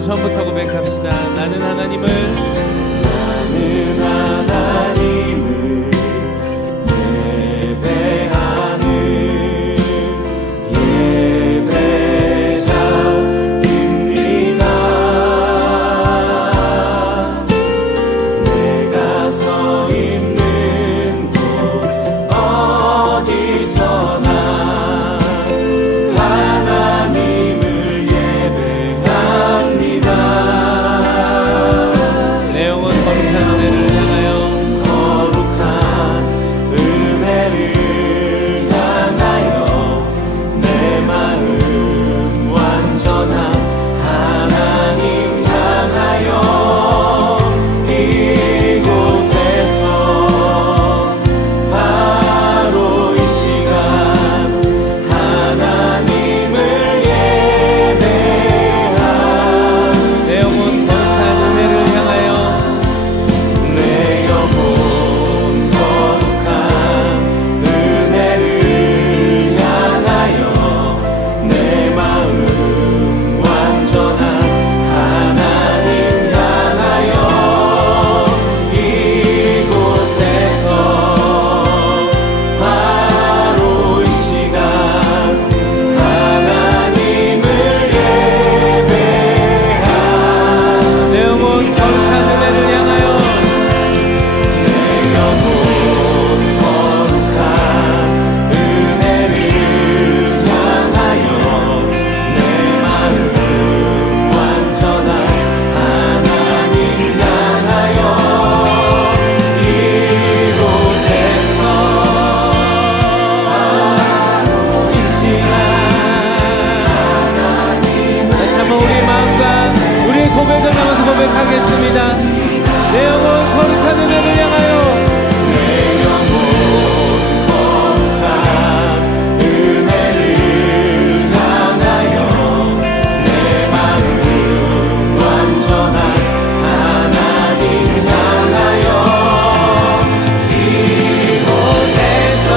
한번 처음부터 고백합시다. 나는 하나님을 예배하는 예배자입니다. 내가 서 있는 곳 어디서나 하나님을 예배합니다. 내 영혼 거룩한 은혜를 향하여 거룩한 은혜를 향하여 내 마음 완전한 하나님 향하여 이곳에서 바로 이 시간 하나님을 예배하 내 영혼 거룩한 은혜를 향하여 내 영혼 거룩한 은혜를 향하여 내 마음 완전한 하나님 향하여 이곳에서 바로 이 시간 하나님을 예배하 내 영혼 거룩한 은혜를 향하여 내 영혼 거룩한 은혜를 향하여 내 마음 완전한 하나님 향하여 이곳에서 바로 이 시간 다시 한번 우리의 마음과 우리의 고백을 나눠서 고백하겠습니다. 내 영혼 거룩한 은혜를 향하여 내 영혼 거룩한 은혜를 향하여 내 마음 완전한 하나님 향하여 이곳에서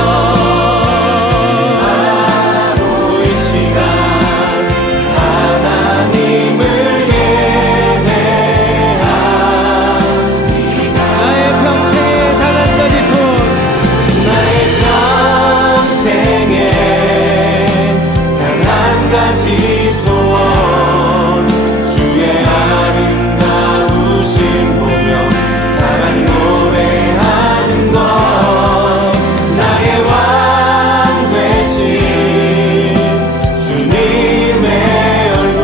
바로 이 시간 하나님을 예배하 나의 평생에 단 한 가지 소원 나의 평생에 단 한 가지 소원 주의 아름다우심 보며 사랑 노래하는 것 나의 왕 되신 주님의 얼굴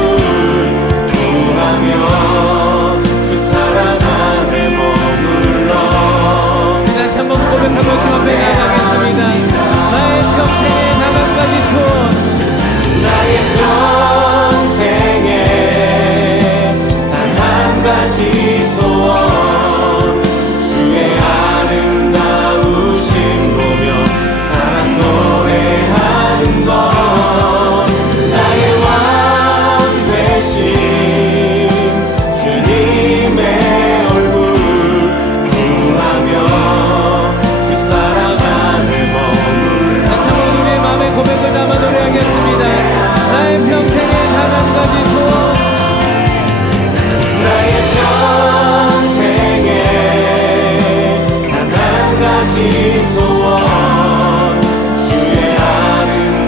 구하며 주 사랑 안에 머물러 다시 한번 고백하고 주 앞에 나가겠습니다. 나의 평생에 단 한 가지 소원 나의 평생에 단 한 가지 소원 주의 아름다우심 보며 사랑 노래하는 것 나의 왕 되신 주님의 얼굴 구하며 주 사랑 안에 머물러 다시 한번 우리의 마음의 고백을 담아 노래하겠습니다. 나의 평생에 단 한 가지 소원 나의 평생에 단 한 가지 소원 주의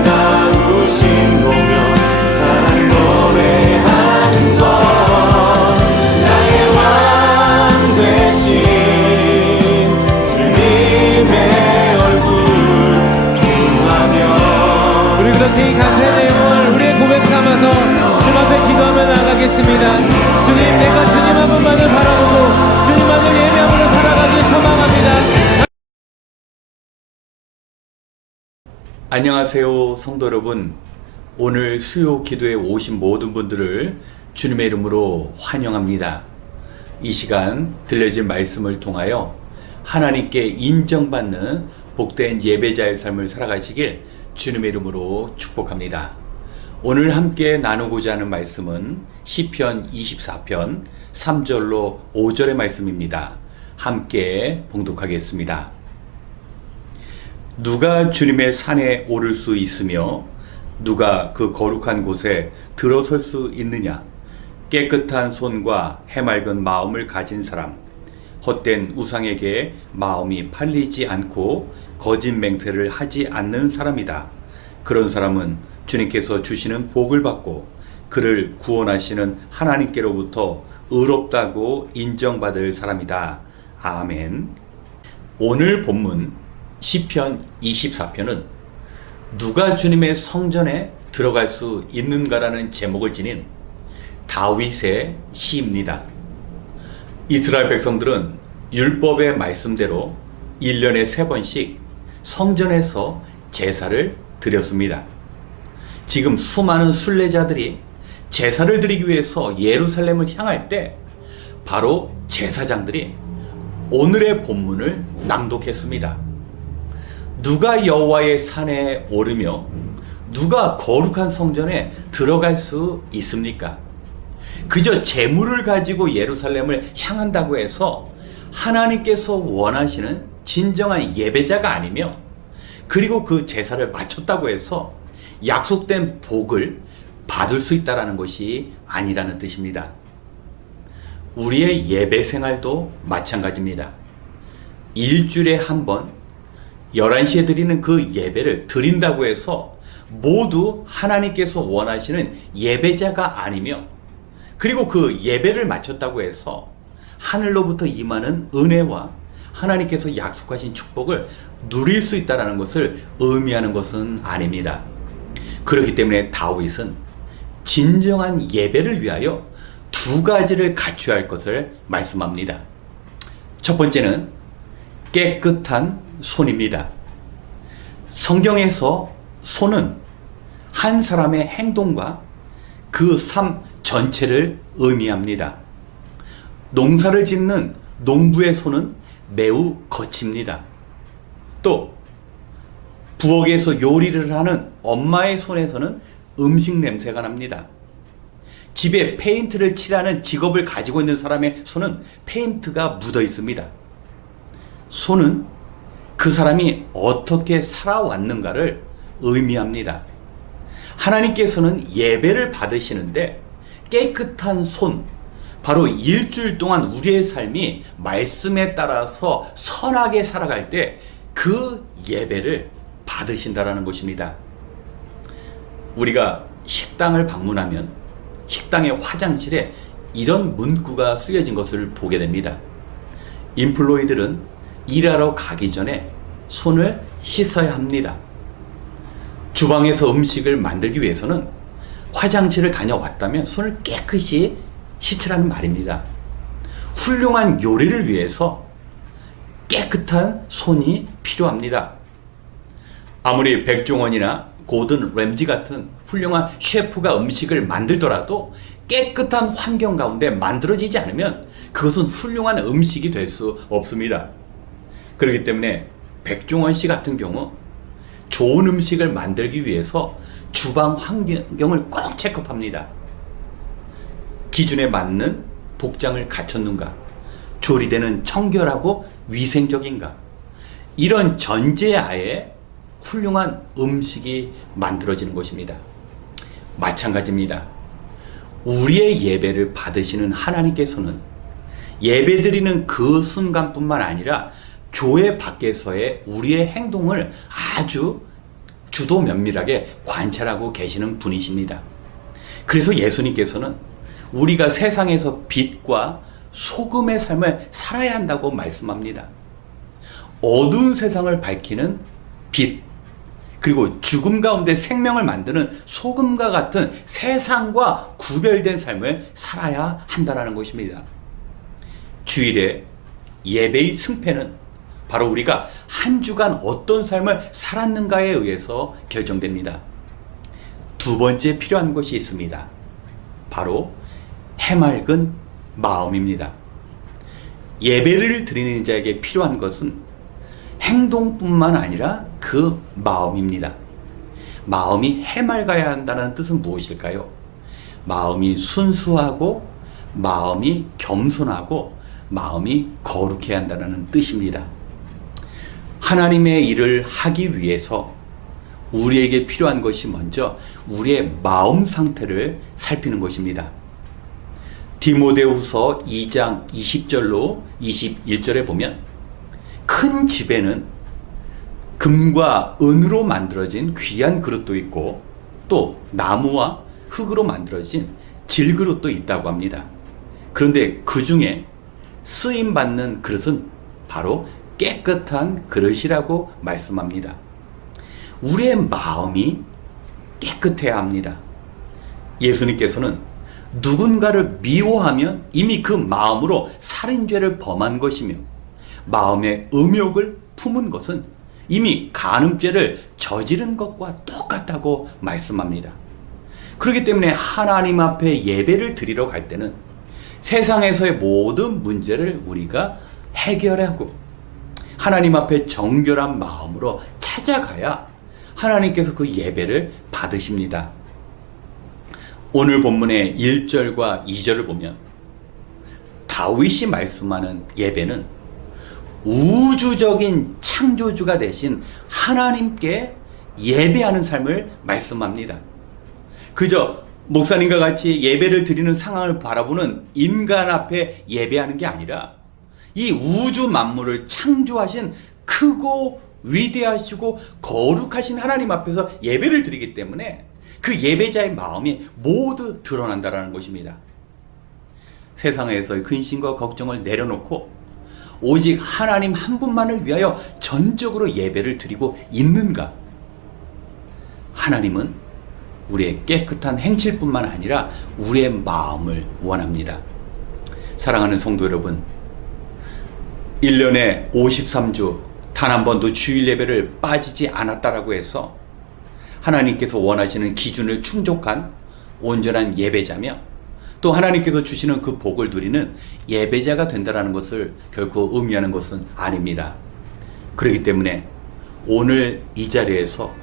아름다우심 보며 사랑 노래하는 것 나의 왕 되신 주님의 얼굴 구하며 우리 그렇게 이 간절한 내용을 우리의 고백 삼아서 주님 앞에 기도하며 나가겠습니다. 주님, 내가 주님 한 분만을 바라보고 주님만을 예배함으로 살아가길 소망합니다. 안녕하세요, 성도 여러분. 오늘 수요 기도에 오신 모든 분들을 주님의 이름으로 환영합니다. 이 시간 들려진 말씀을 통하여 하나님께 인정받는 복된 예배자의 삶을 살아가시길 주님의 이름으로 축복합니다. 오늘 함께 나누고자 하는 말씀은 시편 24편 3절로 5절의 말씀입니다. 함께 봉독하겠습니다. 누가 주님의 산에 오를 수 있으며 누가 그 거룩한 곳에 들어설 수 있느냐? 깨끗한 손과 해맑은 마음을 가진 사람, 헛된 우상에게 마음이 팔리지 않고 거짓 맹세를 하지 않는 사람이다. 그런 사람은 주님께서 주시는 복을 받고 그를 구원하시는 하나님께로부터 의롭다고 인정받을 사람이다. 아멘. 오늘 본문 시편 24편은 누가 주님의 성전에 들어갈 수 있는가라는 제목을 지닌 다윗의 시입니다. 이스라엘 백성들은 율법의 말씀대로 1년에 3번씩 성전에서 제사를 드렸습니다. 지금 수많은 순례자들이 제사를 드리기 위해서 예루살렘을 향할 때 바로 제사장들이 오늘의 본문을 낭독했습니다. 누가 여호와의 산에 오르며 누가 거룩한 성전에 들어갈 수 있습니까? 그저 제물을 가지고 예루살렘을 향한다고 해서 하나님께서 원하시는 진정한 예배자가 아니며, 그리고 그 제사를 마쳤다고 해서 약속된 복을 받을 수 있다는 것이 아니라는 뜻입니다. 우리의 예배 생활도 마찬가지입니다. 일주일에 한 번 11시에 드리는 그 예배를 드린다고 해서 모두 하나님께서 원하시는 예배자가 아니며, 그리고 그 예배를 마쳤다고 해서 하늘로부터 임하는 은혜와 하나님께서 약속하신 축복을 누릴 수 있다는 것을 의미하는 것은 아닙니다. 그렇기 때문에 다윗은 진정한 예배를 위하여 2가지를 갖춰야 할 것을 말씀합니다. 첫 번째는 깨끗한 손입니다. 성경에서 손은 한 사람의 행동과 그 삶 전체를 의미합니다. 농사를 짓는 농부의 손은 매우 거칩니다. 또 부엌에서 요리를 하는 엄마의 손에서는 음식 냄새가 납니다. 집에 페인트를 칠하는 직업을 가지고 있는 사람의 손은 페인트가 묻어 있습니다. 손은 그 사람이 어떻게 살아왔는가를 의미합니다. 하나님께서는 예배를 받으시는데 깨끗한 손, 바로 일주일 동안 우리의 삶이 말씀에 따라서 선하게 살아갈 때 그 예배를 받으신다라는 것입니다. 우리가 식당을 방문하면 식당의 화장실에 이런 문구가 쓰여진 것을 보게 됩니다. 인플로이들은 일하러 가기 전에 손을 씻어야 합니다. 주방에서 음식을 만들기 위해서는 화장실을 다녀왔다면 손을 깨끗이 씻으라는 말입니다. 훌륭한 요리를 위해서 깨끗한 손이 필요합니다. 아무리 백종원이나 고든 램지 같은 훌륭한 셰프가 음식을 만들더라도 깨끗한 환경 가운데 만들어지지 않으면 그것은 훌륭한 음식이 될 수 없습니다. 그렇기 때문에 백종원 씨 같은 경우 좋은 음식을 만들기 위해서 주방 환경을 꼭 체크합니다. 기준에 맞는 복장을 갖췄는가, 조리대는 청결하고 위생적인가, 이런 전제하에 훌륭한 음식이 만들어지는 것입니다. 마찬가지입니다. 우리의 예배를 받으시는 하나님께서는 예배드리는 그 순간뿐만 아니라 교회 밖에서의 우리의 행동을 아주 주도 면밀하게 관찰하고 계시는 분이십니다. 그래서 예수님께서는 우리가 세상에서 빛과 소금의 삶을 살아야 한다고 말씀합니다. 어두운 세상을 밝히는 빛, 그리고 죽음 가운데 생명을 만드는 소금과 같은 세상과 구별된 삶을 살아야 한다는 것입니다. 주일에 예배의 승패는 바로 우리가 한 주간 어떤 삶을 살았는가에 의해서 결정됩니다. 2번째 필요한 것이 있습니다. 바로 해맑은 마음입니다. 예배를 드리는 자에게 필요한 것은 행동뿐만 아니라 그 마음입니다. 마음이 해맑아야 한다는 뜻은 무엇일까요? 마음이 순수하고 마음이 겸손하고 마음이 거룩해야 한다는 뜻입니다. 하나님의 일을 하기 위해서 우리에게 필요한 것이 먼저 우리의 마음 상태를 살피는 것입니다. 디모데후서 2장 20절로 21절에 보면 큰 집에는 금과 은으로 만들어진 귀한 그릇도 있고 또 나무와 흙으로 만들어진 질그릇도 있다고 합니다. 그런데 그 중에 쓰임받는 그릇은 바로 깨끗한 그릇이라고 말씀합니다. 우리의 마음이 깨끗해야 합니다. 예수님께서는 누군가를 미워하면 이미 그 마음으로 살인죄를 범한 것이며 마음의 음욕을 품은 것은 이미 간음죄를 저지른 것과 똑같다고 말씀합니다. 그렇기 때문에 하나님 앞에 예배를 드리러 갈 때는 세상에서의 모든 문제를 우리가 해결하고 하나님 앞에 정결한 마음으로 찾아가야 하나님께서 그 예배를 받으십니다. 오늘 본문의 1절과 2절을 보면 다윗이 말씀하는 예배는 우주적인 창조주가 되신 하나님께 예배하는 삶을 말씀합니다. 그저 목사님과 같이 예배를 드리는 상황을 바라보는 인간 앞에 예배하는 게 아니라 이 우주 만물을 창조하신 크고 위대하시고 거룩하신 하나님 앞에서 예배를 드리기 때문에 그 예배자의 마음이 모두 드러난다는 것입니다. 세상에서의 근심과 걱정을 내려놓고 오직 하나님 한 분만을 위하여 전적으로 예배를 드리고 있는가? 하나님은 우리의 깨끗한 행실뿐만 아니라 우리의 마음을 원합니다. 사랑하는 성도 여러분, 1년에 53주 단 한 번도 주일 예배를 빠지지 않았다라고 해서 하나님께서 원하시는 기준을 충족한 온전한 예배자며 또 하나님께서 주시는 그 복을 누리는 예배자가 된다는 것을 결코 의미하는 것은 아닙니다. 그렇기 때문에 오늘 이 자리에서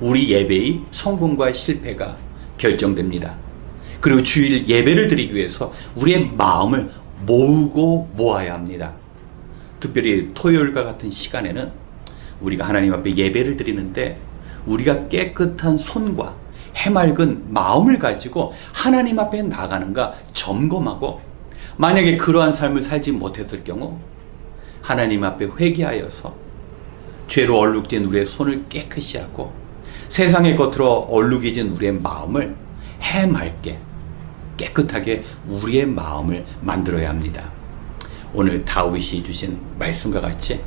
우리 예배의 성공과 실패가 결정됩니다. 그리고 주일 예배를 드리기 위해서 우리의 마음을 모으고 모아야 합니다. 특별히 토요일과 같은 시간에는 우리가 하나님 앞에 예배를 드리는데 우리가 깨끗한 손과 해맑은 마음을 가지고 하나님 앞에 나가는가 점검하고 만약에 그러한 삶을 살지 못했을 경우 하나님 앞에 회개하여서 죄로 얼룩진 우리의 손을 깨끗이 하고 세상의 겉으로 얼룩해진 우리의 마음을 해맑게 깨끗하게 우리의 마음을 만들어야 합니다. 오늘 다윗이 주신 말씀과 같이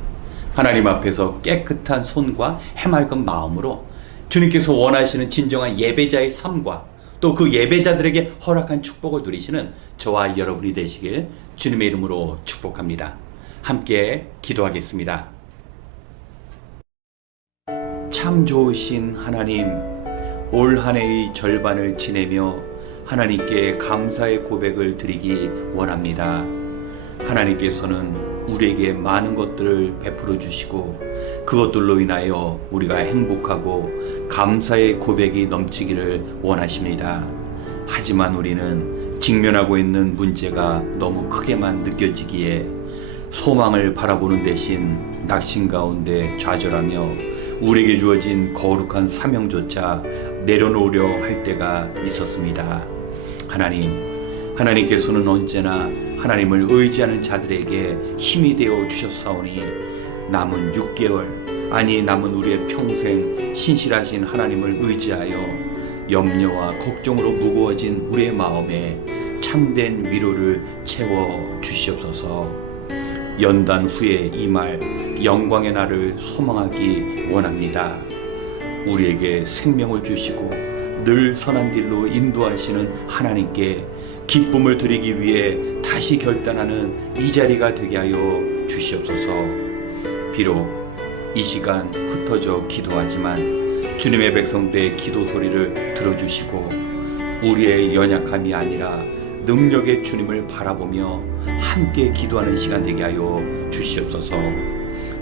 하나님 앞에서 깨끗한 손과 해맑은 마음으로 주님께서 원하시는 진정한 예배자의 삶과 또 그 예배자들에게 허락한 축복을 누리시는 저와 여러분이 되시길 주님의 이름으로 축복합니다. 함께 기도하겠습니다. 참 좋으신 하나님, 올 한 해의 절반을 지내며 하나님께 감사의 고백을 드리기 원합니다. 하나님께서는 우리에게 많은 것들을 베풀어 주시고 그것들로 인하여 우리가 행복하고 감사의 고백이 넘치기를 원하십니다. 하지만 우리는 직면하고 있는 문제가 너무 크게만 느껴지기에 소망을 바라보는 대신 낙심 가운데 좌절하며 우리에게 주어진 거룩한 사명조차 내려놓으려 할 때가 있었습니다. 하나님께서는 언제나 하나님을 의지하는 자들에게 힘이 되어 주셨사오니 남은 6개월 아니 남은 우리의 평생 신실하신 하나님을 의지하여 염려와 걱정으로 무거워진 우리의 마음에 참된 위로를 채워 주시옵소서. 연단 후에 임할 영광의 날을 소망하기 원합니다. 우리에게 생명을 주시고 늘 선한 길로 인도하시는 하나님께 기쁨을 드리기 위해 다시 결단하는 이 자리가 되게 하여 주시옵소서. 비록 이 시간 흩어져 기도하지만 주님의 백성들의 기도 소리를 들어주시고 우리의 연약함이 아니라 능력의 주님을 바라보며 함께 기도하는 시간 되게 하여 주시옵소서.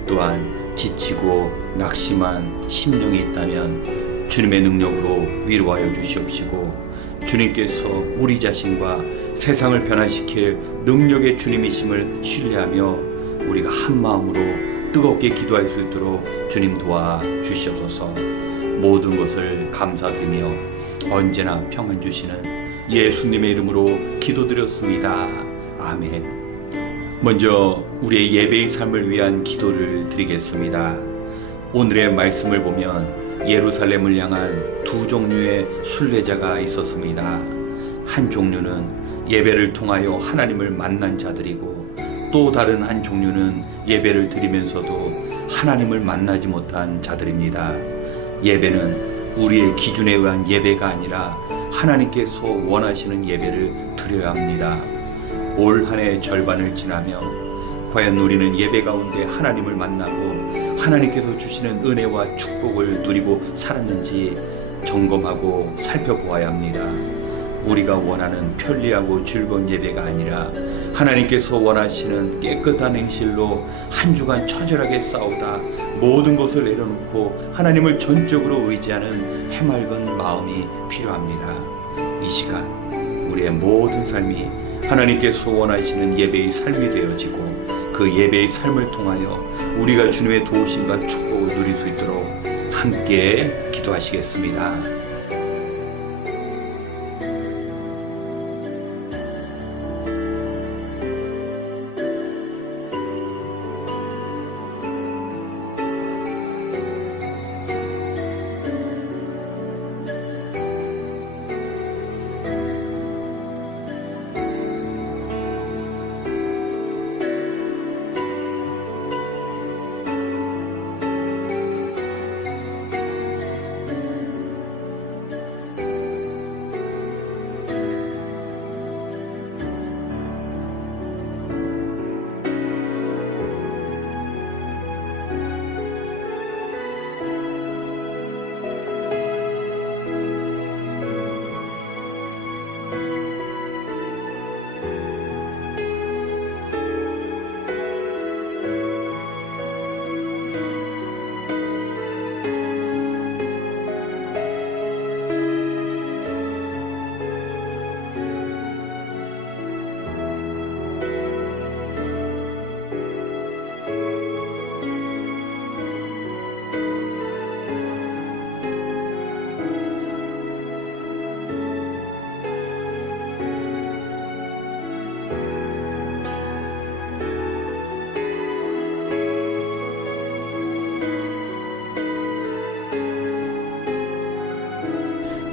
또한 지치고 낙심한 심령이 있다면 주님의 능력으로 위로하여 주시옵시고 주님께서 우리 자신과 세상을 변화시킬 능력의 주님이심을 신뢰하며 우리가 한 마음으로 뜨겁게 기도할 수 있도록 주님 도와 주시옵소서. 모든 것을 감사드리며 언제나 평안 주시는 예수님의 이름으로 기도드렸습니다. 아멘. 먼저 우리의 예배의 삶을 위한 기도를 드리겠습니다. 오늘의 말씀을 보면 예루살렘을 향한 두 종류의 순례자가 있었습니다. 한 종류는 예배를 통하여 하나님을 만난 자들이고, 또 다른 한 종류는 예배를 드리면서도 하나님을 만나지 못한 자들입니다. 예배는 우리의 기준에 의한 예배가 아니라 하나님께서 원하시는 예배를 드려야 합니다. 올 한 해 절반을 지나며 과연 우리는 예배 가운데 하나님을 만나고 하나님께서 주시는 은혜와 축복을 누리고 살았는지 점검하고 살펴보아야 합니다. 우리가 원하는 편리하고 즐거운 예배가 아니라 하나님께서 원하시는 깨끗한 행실로 한 주간 처절하게 싸우다 모든 것을 내려놓고 하나님을 전적으로 의지하는 해맑은 마음이 필요합니다. 이 시간 우리의 모든 삶이 하나님께서 원하시는 예배의 삶이 되어지고, 그 예배의 삶을 통하여 우리가 주님의 도우심과 축복을 누릴 수 있도록 함께 기도하시겠습니다.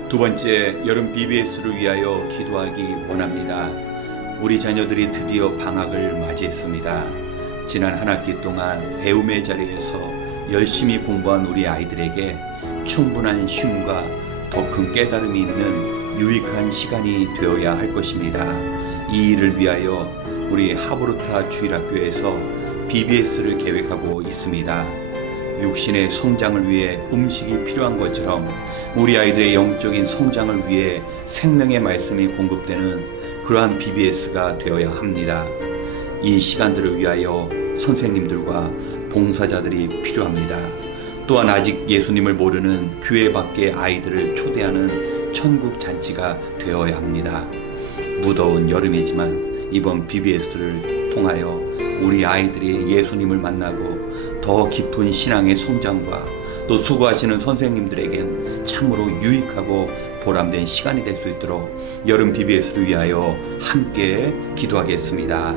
두 번째, 여름 BBS를 위하여 기도하기 원합니다. 우리 자녀들이 드디어 방학을 맞이했습니다. 지난 한 학기 동안 배움의 자리에서 열심히 공부한 우리 아이들에게 충분한 쉼과 더 큰 깨달음이 있는 유익한 시간이 되어야 할 것입니다. 이 일을 위하여 우리 하브루타 주일학교에서 BBS를 계획하고 있습니다. 육신의 성장을 위해 음식이 필요한 것처럼 우리 아이들의 영적인 성장을 위해 생명의 말씀이 공급되는 그러한 BBS가 되어야 합니다. 이 시간들을 위하여 선생님들과 봉사자들이 필요합니다. 또한 아직 예수님을 모르는 교회 밖의 아이들을 초대하는 천국 잔치가 되어야 합니다. 무더운 여름이지만 이번 BBS를 통하여 우리 아이들이 예수님을 만나고 더 깊은 신앙의 성장과 또 수고하시는 선생님들에겐 참으로 유익하고 보람된 시간이 될 수 있도록 여름 BBS를 위하여 함께 기도하겠습니다.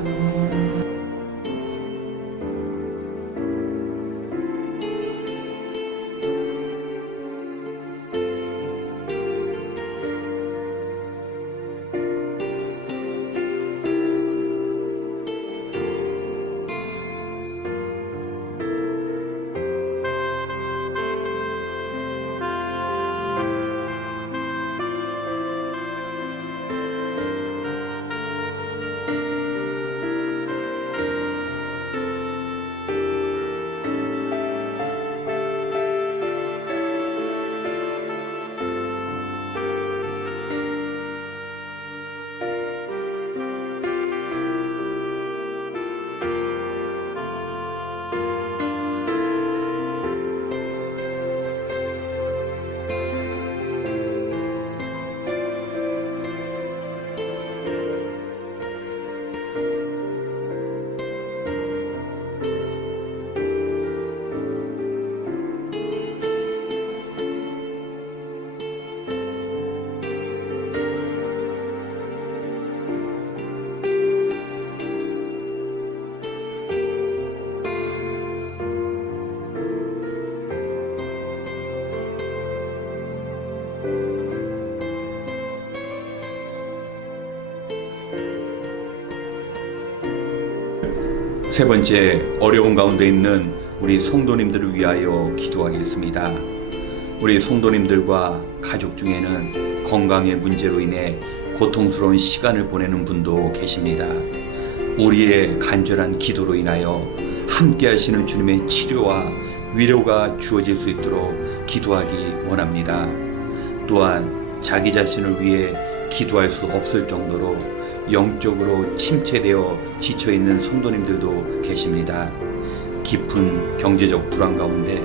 세 번째, 어려운 가운데 있는 우리 성도님들을 위하여 기도하겠습니다. 우리 성도님들과 가족 중에는 건강의 문제로 인해 고통스러운 시간을 보내는 분도 계십니다. 우리의 간절한 기도로 인하여 함께 하시는 주님의 치료와 위로가 주어질 수 있도록 기도하기 원합니다. 또한 자기 자신을 위해 기도할 수 없을 정도로 영적으로 침체되어 지쳐있는 성도님들도 계십니다. 깊은 경제적 불안 가운데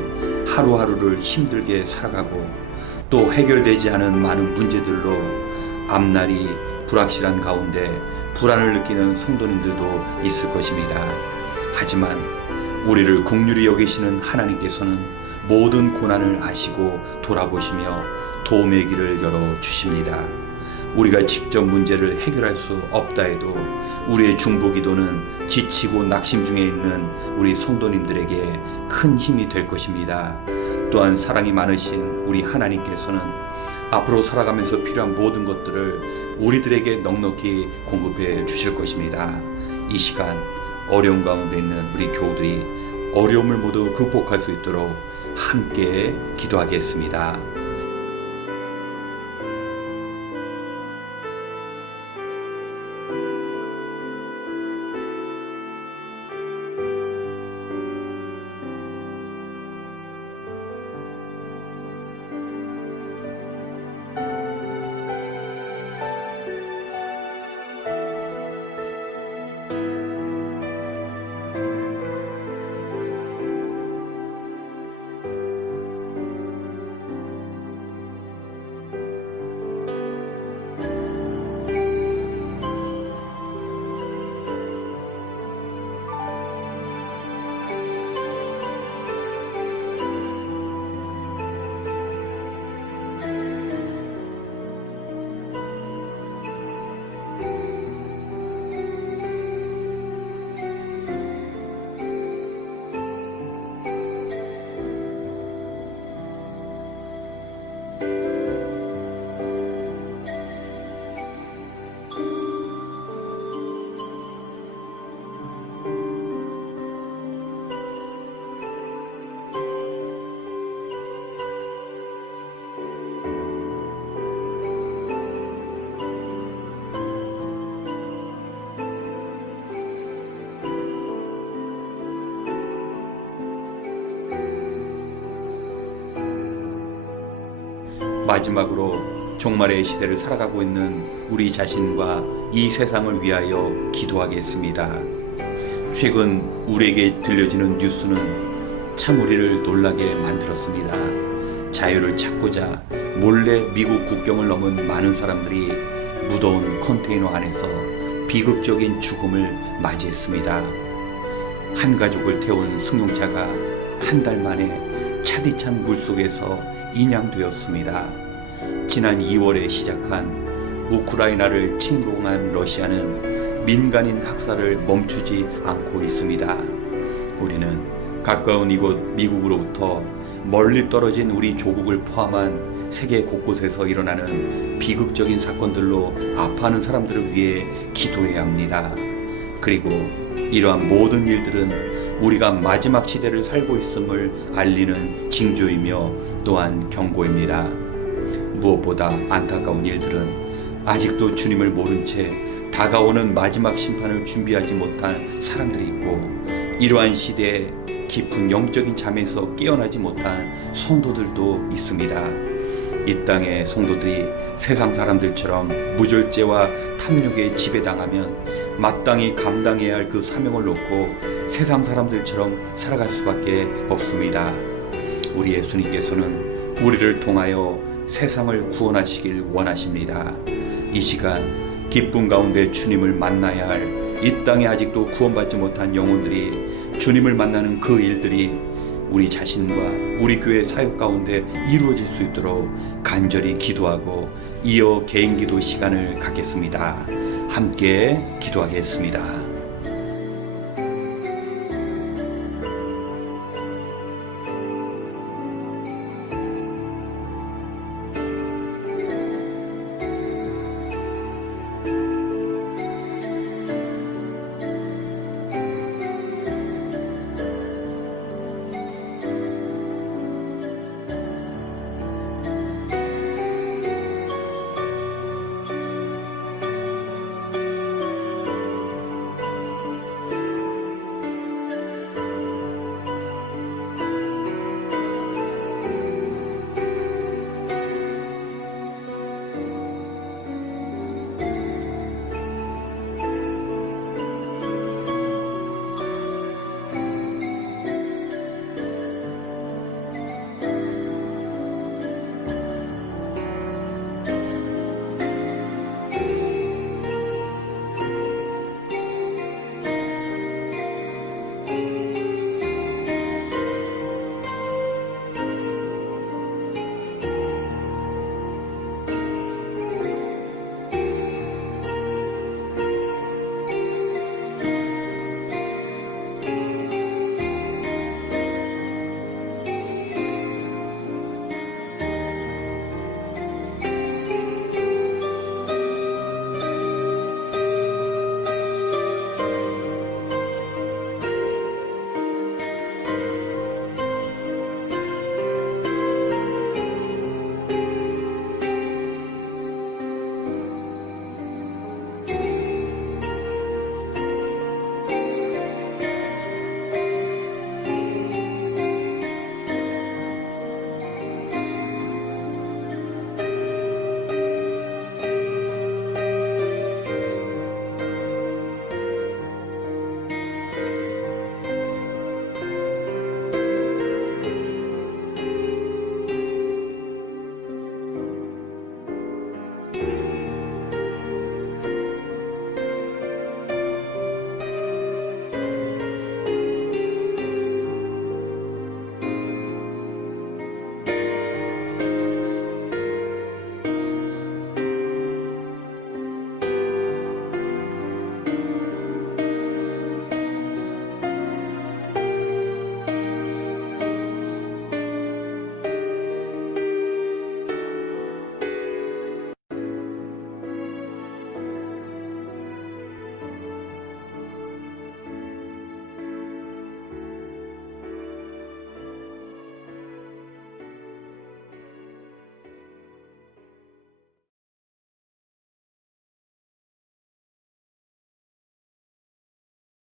하루하루를 힘들게 살아가고 또 해결되지 않은 많은 문제들로 앞날이 불확실한 가운데 불안을 느끼는 성도님들도 있을 것입니다. 하지만 우리를 긍휼히 여기시는 하나님께서는 모든 고난을 아시고 돌아보시며 도움의 길을 열어주십니다. 우리가 직접 문제를 해결할 수 없다 해도 우리의 중보기도는 지치고 낙심 중에 있는 우리 성도님들에게 큰 힘이 될 것입니다. 또한 사랑이 많으신 우리 하나님께서는 앞으로 살아가면서 필요한 모든 것들을 우리들에게 넉넉히 공급해 주실 것입니다. 이 시간 어려운 가운데 있는 우리 교우들이 어려움을 모두 극복할 수 있도록 함께 기도하겠습니다. 마지막으로 종말의 시대를 살아가고 있는 우리 자신과 이 세상을 위하여 기도하겠습니다. 최근 우리에게 들려지는 뉴스는 참 우리를 놀라게 만들었습니다. 자유를 찾고자 몰래 미국 국경을 넘은 많은 사람들이 무더운 컨테이너 안에서 비극적인 죽음을 맞이했습니다. 한 가족을 태운 승용차가 한 달 만에 차디찬 물속에서 인양되었습니다. 지난 2월에 시작한 우크라이나를 침공한 러시아는 민간인 학살을 멈추지 않고 있습니다. 우리는 가까운 이곳 미국으로부터 멀리 떨어진 우리 조국을 포함한 세계 곳곳에서 일어나는 비극적인 사건들로 아파하는 사람들을 위해 기도해야 합니다. 그리고 이러한 모든 일들은 우리가 마지막 시대를 살고 있음을 알리는 징조이며 또한 경고입니다. 무엇보다 안타까운 일들은 아직도 주님을 모른 채 다가오는 마지막 심판을 준비하지 못한 사람들이 있고, 이러한 시대에 깊은 영적인 잠에서 깨어나지 못한 성도들도 있습니다. 이 땅의 성도들이 세상 사람들처럼 무절제와 탐욕에 지배당하면 마땅히 감당해야 할 그 사명을 놓고 세상 사람들처럼 살아갈 수밖에 없습니다. 우리 예수님께서는 우리를 통하여 세상을 구원하시길 원하십니다. 이 시간 기쁨 가운데 주님을 만나야 할 이 땅에 아직도 구원받지 못한 영혼들이 주님을 만나는 그 일들이 우리 자신과 우리 교회 사역 가운데 이루어질 수 있도록 간절히 기도하고 이어 개인기도 시간을 갖겠습니다. 함께 기도하겠습니다.